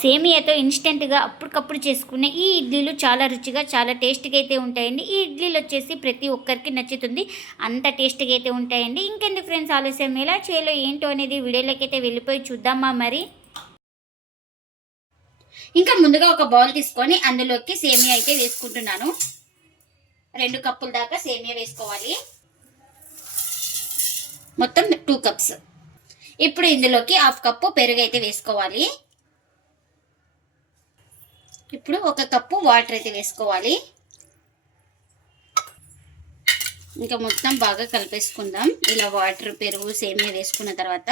సేమియాతో ఇన్స్టెంట్గా అప్పటికప్పుడు చేసుకునే ఈ ఇడ్లీలు చాలా రుచిగా చాలా టేస్ట్గా అయితే ఉంటాయండి. ఈ ఇడ్లీలు వచ్చేసి ప్రతి ఒక్కరికి నచ్చుతుంది. అంత టేస్ట్గా అయితే ఉంటాయండి. ఇంకెందుకు ఫ్రెండ్స్ ఆలస్యం? ఎలా చేయాలో ఏంటో అనేది వీడియోలోకి అయితే వెళ్ళిపోయి చూద్దామా మరి? ఇంకా ముందుగా ఒక బౌల్ తీసుకొని అందులోకి సేమియా అయితే వేసుకుంటున్నాను. రెండు కప్పుల దాకా సేమియా వేసుకోవాలి. మొత్తం టూ కప్స్. ఇప్పుడు ఇందులోకి హాఫ్ కప్పు పెరుగు అయితే వేసుకోవాలి. ఇప్పుడు ఒక కప్పు వాటర్ అయితే వేసుకోవాలి. ఇంకా మొత్తం బాగా కలిపేసుకుందాం. ఇలా వాటర్ పెరుగు సేమియా వేసుకున్న తర్వాత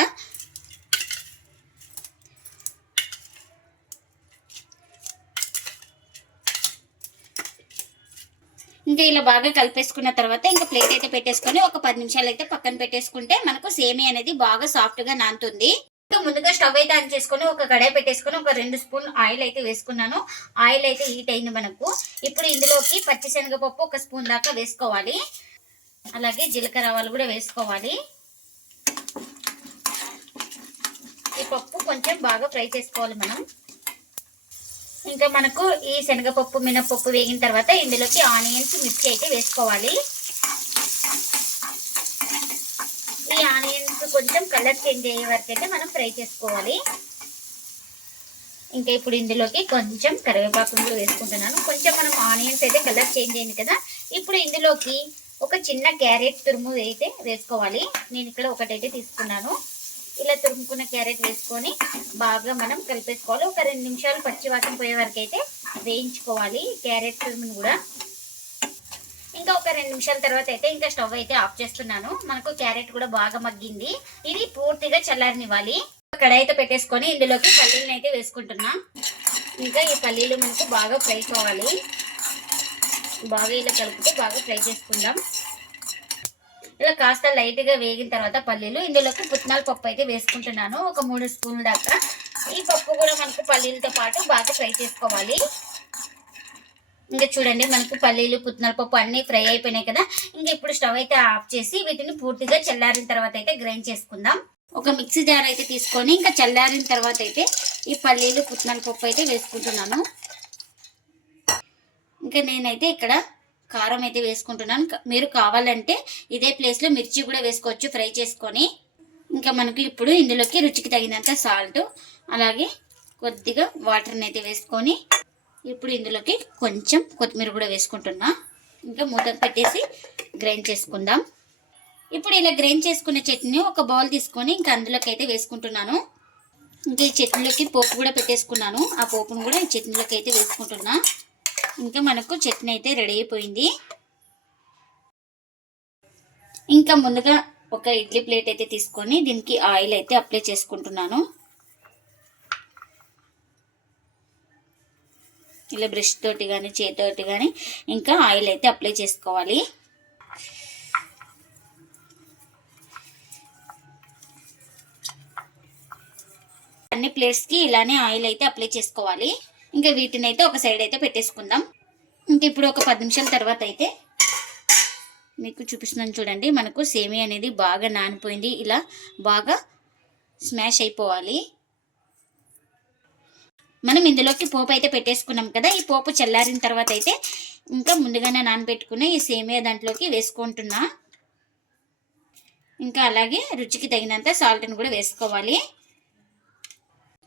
ఇంకా ఇలా బాగా కలిపేసుకున్న తర్వాత ఇంకా ప్లేట్ అయితే పెట్టేసుకొని ఒక పది నిమిషాలు అయితే పక్కన పెట్టేసుకుంటే మనకు సేమియా అనేది బాగా సాఫ్ట్గా నానుతుంది. ఇంకా ముందుగా స్టవ్ అయితే ఆన్ చేసుకొని ఒక కడాయి పెట్టేసుకొని ఒక రెండు స్పూన్ ఆయిల్ అయితే వేసుకున్నాను. ఆయిల్ అయితే హీట్ అయింది మనకు. ఇప్పుడు ఇందులోకి పచ్చిశనగపప్పు ఒక స్పూన్ దాకా వేసుకోవాలి. అలాగే జీలకర్ర ఆవాలు కూడా వేసుకోవాలి. ఈ పప్పు కొంచెం బాగా ఫ్రై చేసుకోవాలి మనం. ఇంకా మనకు ఈ శనగపప్పు మినపప్పు వేగిన తర్వాత ఇందులోకి ఆనియన్స్ మిర్చి అయితే వేసుకోవాలి ఈ ఆనియన్స్ కొంచెం కలర్ చేంజ్ అయ్యే వరకు అయితే మనం ఫ్రై చేసుకోవాలి. ఇంకా ఇప్పుడు ఇందులోకి కొంచెం కరివేపాకు కూడా వేసుకుంటున్నాను. కొంచెం మనం ఆనియన్స్ అయితే కలర్ చేంజ్ అయింది కదా ఇప్పుడు ఇందులోకి ఒక చిన్న క్యారెట్ తురుము అయితే వేసుకోవాలి. నేను ఇక్కడ ఒకటైతే తీసుకున్నాను. ఇలా తురుముకున్న క్యారెట్ వేసుకొని బాగా మనం కలిపేసుకోవాలి. ఒక రెండు నిమిషాలు పచ్చి వాసన పోయే వరకు అయితే వేయించుకోవాలి క్యారెట్ తురుముని కూడా. ఇంకా ఒక రెండు నిమిషాల తర్వాత అయితే ఇంకా స్టవ్ అయితే ఆఫ్ చేస్తున్నాను. మనకు క్యారెట్ కూడా బాగా మగ్గింది. ఇది పూర్తిగా చల్లారనివ్వాలి. కడాయితో పెట్టేసుకొని ఇందులోకి పల్లీలను అయితే వేసుకుంటున్నా. ఇంకా ఈ పల్లీలు మనకు బాగా ఫ్రై కావాలి. బాగా ఇలా కలుపుతూ బాగా ఫ్రై చేసుకుందాం. ఇలా కాస్త లైట్గా వేగిన తర్వాత పల్లీలు ఇందులోకి పుట్నాల పప్పు అయితే వేసుకుంటున్నాను. ఒక మూడు స్పూన్ల దాకా. ఈ పప్పు కూడా మనకు పల్లీలతో పాటు బాగా ఫ్రై చేసుకోవాలి. ఇంకా చూడండి మనకు పల్లీలు పుట్నాల పప్పు అన్నీ ఫ్రై అయిపోయినాయి కదా. ఇంకా ఇప్పుడు స్టవ్ అయితే ఆఫ్ చేసి వీటిని పూర్తిగా చల్లారిన తర్వాత అయితే గ్రైండ్ చేసుకుందాం. ఒక మిక్సీ జార్ అయితే తీసుకొని ఇంకా చల్లారిన తర్వాత అయితే ఈ పల్లీలు పుట్నాల పప్పు అయితే వేసుకుంటున్నాను. ఇంకా నేనైతే ఇక్కడ కారం అయితే వేసుకుంటున్నాను. మీరు కావాలంటే ఇదే ప్లేస్లో మిర్చి కూడా వేసుకోవచ్చు ఫ్రై చేసుకొని. ఇంకా మనకు ఇప్పుడు ఇందులోకి రుచికి తగినంత సాల్ట్ అలాగే కొద్దిగా వాటర్ని అయితే వేసుకొని ఇప్పుడు ఇందులోకి కొంచెం కొత్తిమీర కూడా వేసుకుంటున్నా. ఇంకా మూత పెట్టేసి గ్రైండ్ చేసుకుందాం. ఇప్పుడు ఇలా గ్రైండ్ చేసుకున్న చట్నీ ఒక బౌల్ తీసుకొని ఇంకా అందులోకి అయితే వేసుకుంటున్నాను. ఇంకా ఈ చట్నీలోకి పోపు కూడా పెట్టేసుకున్నాను. ఆ పోపును కూడా ఈ చట్నీలోకి అయితే వేసుకుంటున్నా. ఇంకా మనకు చట్నీ అయితే రెడీ అయిపోయింది. ఇంకా ముందుగా ఒక ఇడ్లీ ప్లేట్ అయితే తీసుకొని దీనికి ఆయిల్ అయితే అప్లై చేసుకుంటున్నాను. ఇలా బ్రష్ తోటి కానీ చేతితోటి కానీ ఇంకా ఆయిల్ అయితే అప్లై చేసుకోవాలి. అన్ని ప్లేట్స్కి ఇలానే ఆయిల్ అయితే అప్లై చేసుకోవాలి. ఇంకా వీటిని అయితే ఒక సైడ్ అయితే పెట్టేసుకుందాం. ఇంకా ఇప్పుడు ఒక పది నిమిషాల తర్వాత అయితే మీకు చూపిస్తున్నాను చూడండి. మనకు సేమియా అనేది బాగా నానిపోయింది. ఇలా బాగా స్మాష్ అయిపోవాలి. మనం ఇందులోకి పోపు అయితే పెట్టేసుకున్నాం కదా ఈ పోపు చల్లారిన తర్వాత అయితే ఇంకా ముందుగానే నానబెట్టుకున్న ఈ సేమియా దాంట్లోకి వేసుకుంటున్నా. ఇంకా అలాగే రుచికి తగినంత సాల్ట్ని కూడా వేసుకోవాలి.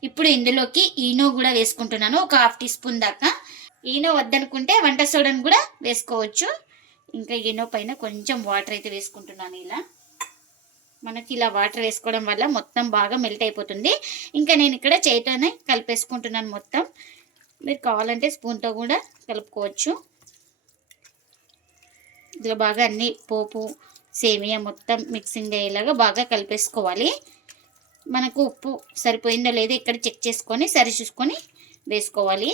ఇప్పుడు ఇందులోకి ఈనో కూడా వేసుకుంటున్నాను ఒక హాఫ్ టీ స్పూన్ దాకా. ఈనో వద్దనుకుంటే వంట సోడాను కూడా వేసుకోవచ్చు. ఇంకా ఈనో పైన కొంచెం వాటర్ అయితే వేసుకుంటున్నాను ఇలా. మనకి ఇలా వాటర్ వేసుకోవడం వల్ల మొత్తం బాగా మెల్ట్ అయిపోతుంది. ఇంకా నేను ఇక్కడ చేతితోనే కలిపేసుకుంటున్నాను మొత్తం. మీరు కావాలంటే స్పూన్తో కూడా కలుపుకోవచ్చు. ఇందులో బాగా అన్ని పోపు సేమియా మొత్తం మిక్సింగ్ అయ్యేలాగా బాగా కలిపేసుకోవాలి. మనకు ఉప్పు సరిపోయిందో లేదో ఇక్కడ చెక్ చేసుకొని సరి చూసుకొని వేసుకోవాలి.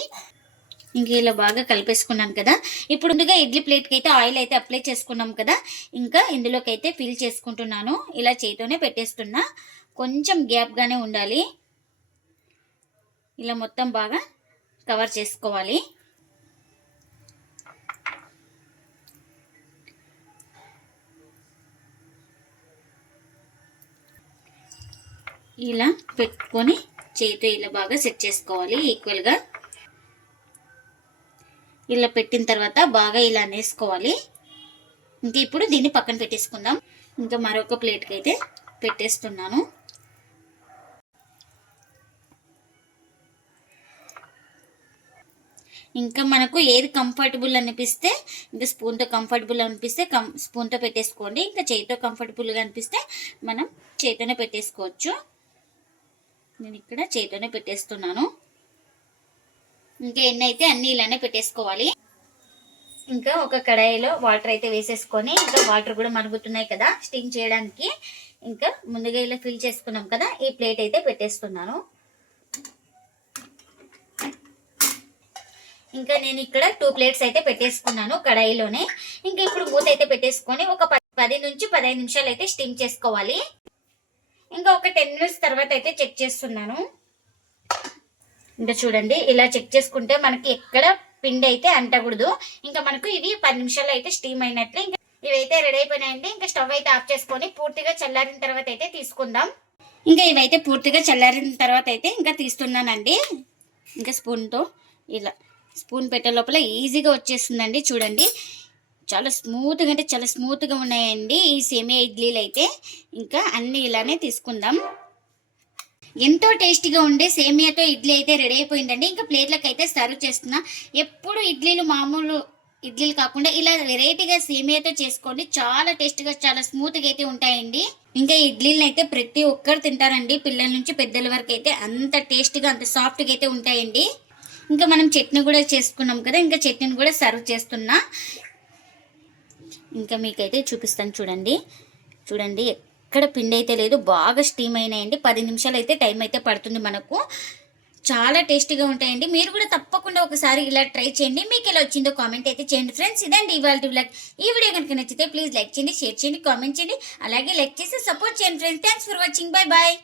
ఇంక ఇలా బాగా కలిపేసుకున్నాను కదా. ఇప్పుడు ముందుగా ఇడ్లీ ప్లేట్కి అయితే ఆయిల్ అయితే అప్లై చేసుకున్నాం కదా. ఇంకా ఇందులోకి అయితే ఫిల్ చేసుకుంటున్నాను. ఇలా చేతితోనే పెట్టేస్తున్నా. కొంచెం గ్యాప్గానే ఉండాలి. ఇలా మొత్తం బాగా కవర్ చేసుకోవాలి. ఇలా పెట్టుకొని చేతితో ఇలా బాగా సెట్ చేసుకోవాలి ఈక్వల్గా. ఇలా పెట్టిన తర్వాత బాగా ఇలా అనేసుకోవాలి. ఇంకా ఇప్పుడు దీన్ని పక్కన పెట్టేసుకుందాం. ఇంకా మరొక ప్లేట్కి అయితే పెట్టేస్తున్నాను. ఇంకా మనకు ఏది కంఫర్టబుల్ అనిపిస్తే ఇంకా స్పూన్తో కంఫర్టబుల్ అనిపిస్తే కం స్పూన్తో పెట్టేసుకోండి. ఇంకా చేతితో కంఫర్టబుల్గా అనిపిస్తే మనం చేతితోనే పెట్టేసుకోవచ్చు. నేను ఇక్కడ చేతితోనే పెట్టేస్తున్నాను. ఇంకా ఎన్ని అయితే అన్ని ఇలానే పెట్టేసుకోవాలి. ఇంకా ఒక కడాయిలో వాటర్ అయితే వేసేసుకొని ఇంకా వాటర్ కూడా మరుగుతున్నాయి కదా స్టీమ్ చేయడానికి. ఇంకా ముందుగా ఇలా ఫిల్ చేసుకున్నాం కదా ఈ ప్లేట్ అయితే పెట్టేస్తున్నాను. ఇంకా నేను ఇక్కడ టూ ప్లేట్స్ అయితే పెట్టేసుకున్నాను కడాయిలోనే. ఇంకా ఇప్పుడు మూత అయితే పెట్టేసుకొని ఒక పది నుంచి పదహైదు నిమిషాలు అయితే స్టీమ్ చేసుకోవాలి. ఇంకా ఒక టెన్ మినిట్స్ తర్వాత అయితే చెక్ చేస్తున్నాను. ఇంకా చూడండి ఇలా చెక్ చేసుకుంటే మనకి ఎక్కడ పిండి అయితే అంటకూడదు. ఇంకా మనకు ఇవి పది నిమిషాలు అయితే స్టీమ్ అయినట్లు. ఇంకా ఇవైతే రెడీ అయిపోయినాయండి. ఇంకా స్టవ్ అయితే ఆఫ్ చేసుకొని పూర్తిగా చల్లారిన తర్వాత అయితే తీసుకుందాం. ఇంకా ఇవైతే పూర్తిగా చల్లారిన తర్వాత అయితే ఇంకా తీస్తున్నానండి. ఇంకా స్పూన్తో ఇలా స్పూన్ పెట్టే లోపల ఈజీగా వచ్చేస్తుందండి చూడండి. చాలా స్మూత్గా అంటే చాలా స్మూత్గా ఉన్నాయండి ఈ సేమియా ఇడ్లీలు అయితే. ఇంకా అన్నీ ఇలానే తీసుకుందాం. ఎంతో టేస్టీగా ఉండే సేమియాతో ఇడ్లీ అయితే రెడీ అయిపోయిందండి. ఇంకా ప్లేట్లకు అయితే సర్వ్ చేస్తున్నా. ఎప్పుడు ఇడ్లీలు మామూలు ఇడ్లీలు కాకుండా ఇలా వెరైటీగా సేమియాతో చేసుకోండి. చాలా టేస్ట్గా చాలా స్మూత్గా అయితే ఉంటాయండి. ఇంకా ఇడ్లీలు అయితే ప్రతి ఒక్కరు తింటారండి. పిల్లల నుంచి పెద్దల వరకు అయితే అంత టేస్ట్గా అంత సాఫ్ట్గా అయితే ఉంటాయండి. ఇంకా మనం చట్నీ కూడా చేసుకున్నాం కదా ఇంకా చట్నీని కూడా సర్వ్ చేస్తున్నా. ఇంకా మీకైతే చూపిస్తాను చూడండి. చూడండి ఎక్కడ పిండి అయితే లేదు బాగా స్టీమ్ అయినాయండి. పది నిమిషాలు అయితే టైం అయితే పడుతుంది మనకు. చాలా టేస్టీగా ఉంటాయండి. మీరు కూడా తప్పకుండా ఒకసారి ఇలా ట్రై చేయండి. మీకు ఎలా వచ్చిందో కామెంట్ అయితే చేయండి. ఫ్రెండ్స్ ఇదండి ఇవాళ బ్లాగ్ ఈ వీడియో కనుక నచ్చితే ప్లీజ్ లైక్ చేయండి షేర్ చేయండి కామెంట్ చేయండి. అలాగే లైక్ చేసి సపోర్ట్ చేయండి friends thanks for watching bye bye